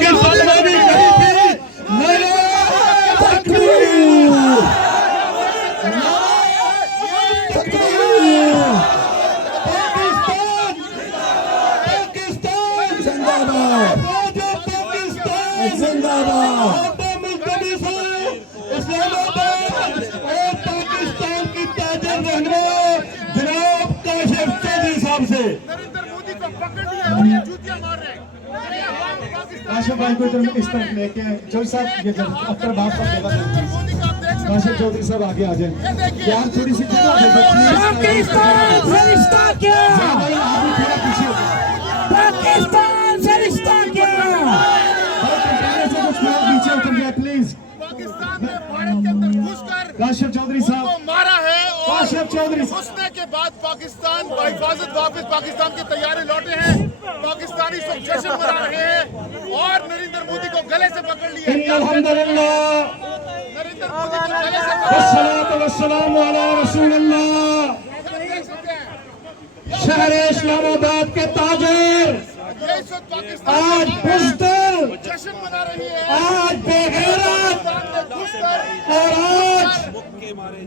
की सलमानी कही थी, नारे तकबीर, पाकिस्तान जिंदाबाद, पाकिस्तान जिंदाबाद, इस्लामाबाद और पाकिस्तान की ताजर रहने जनाब काशिफ चौधरी साहब से। नरेंद्र मोदी को पकड़ लिया और ये जूतियां मार रहे हैं। काशिफ भाई को इस तरफ लेके चौधरी साहब ये अख्तर बाप का देगा। मोदी का आप देख सकते काशिफ चौधरी साहब आगे आ जाए यार, थोड़ी सी जगह दे दो पाकिस्तान से रिश्ता क्या, आप भी थोड़ा पीछे हो जाए। पाकिस्तान से रिश्ता क्या, से कुछ लोग पीछे उतर गए प्लीज। पाकिस्तान ने भारत के अंदर घुसकर काशिफ चौधरी उनको साहब, मारा है और काशिफ चौधरी साहब, घुसने के बाद पाकिस्तान बाहिफाजत वापस पाकिस्तान के तैयारे लौटे हैं। पाकिस्तानी सब जश्न मना रहे हैं और नरेंद्र मोदी को गले से पकड़ लिया। अल्हम्दुलिल्लाह, नरेंद्र मोदी को गले से वस्सलातु वस्सलामु अला रसूलिल्लाह। देख सकते हैं। शहर इस्लामाबाद के ताजर ये इस वक्त पाकिस्तान आज बुज़दिल, जश्न मना रही है। आज बेगैरत पाकिस्तान में घुसकर और आज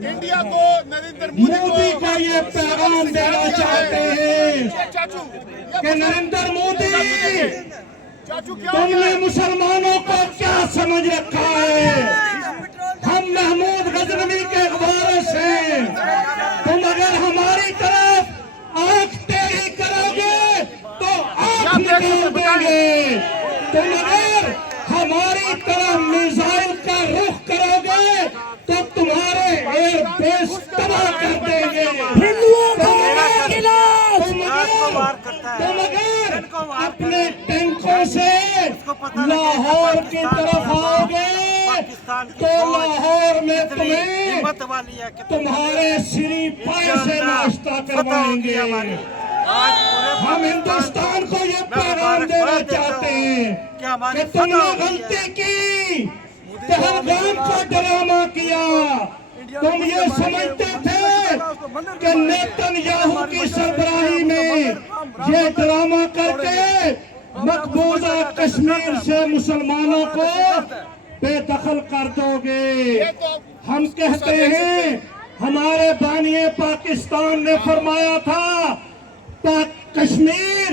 इंडिया को नरेंद्र मोदी मोदी को ये पैगाम देना चाहते हैं चाचू कि नरेंद्र मोदी, चाचू क्या तुमने मुसलमानों को क्या समझ रखा है? हम महमूद गजनवी के वारिस हैं। तुम अगर हमारी तरफ आंख टेढ़ी करोगे तो आंख निकाल देंगे। तुम अगर हमारी तरफ मिसाइल का रुख करोगे तो तुम्हारे एयरबेस तबाह कर देंगे। हिंदुओं को तुम अगर अपने टैंकों से लाहौर की तरफ आओगे तो लाहौर में तुम्हें तुम्हारे सिरी पाए से नाश्ता करवाएंगे। हम हिंदुस्तान को ये पैगाम देना चाहते हैं कि तुमने गलती की, पहलगाम को ड्रामा किया। तुम ये समझते थे कि नेतन्याहू की सरबराही में ये ड्रामा करके मकबूजा कश्मीर से मुसलमानों को बेदखल कर दोगे। हम कहते हैं, हमारे बानिए पाकिस्तान ने फरमाया था कश्मीर